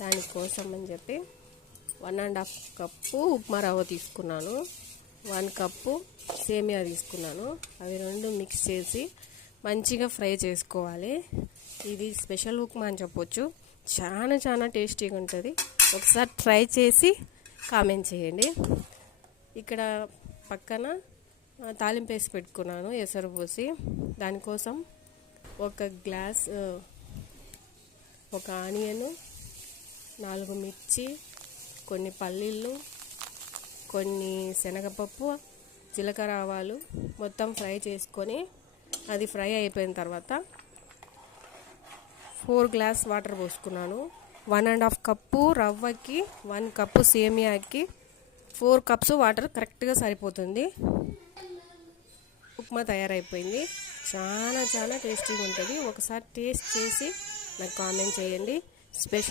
దానికోసం అని చెప్పి 1½ కప్పు ఉప్మా రవ్వ తీసుకున్నాను, 1 కప్పు సేమియా తీసుకున్నాను. అవి రెండు మిక్స్ చేసి మంచిగా ఫ్రై చేసుకోవాలి. ఇది స్పెషల్ ఉప్మా అని చెప్పొచ్చు. చాలా టేస్టీగా ఉంటుంది. ఒకసారి ట్రై చేసి కామెంట్ చేయండి. ఇక్కడ పక్కన తాలింపు వేసి పెట్టుకున్నాను ఎసరు పోసి. దానికోసం ఒక గ్లాస్ ఒక ఆనియన్, 4 మిర్చి, కొన్ని పల్లీలు, కొన్ని శనగపప్పు, జీలకర్ర, ఆవాలు మొత్తం ఫ్రై చేసుకొని అది ఫ్రై అయిపోయిన తర్వాత 4 గ్లాస్ వాటర్ పోసుకున్నాను. 1½ కప్పు రవ్వకి 1 కప్పు సేమియాకి 4 కప్స్ వాటర్ కరెక్ట్గా సరిపోతుంది. ఉప్మా తయారైపోయింది. చాలా టేస్టీగా ఉంటుంది. ఒకసారి టేస్ట్ చేసి నాకు కామెంట్ చేయండి. స్పెషల్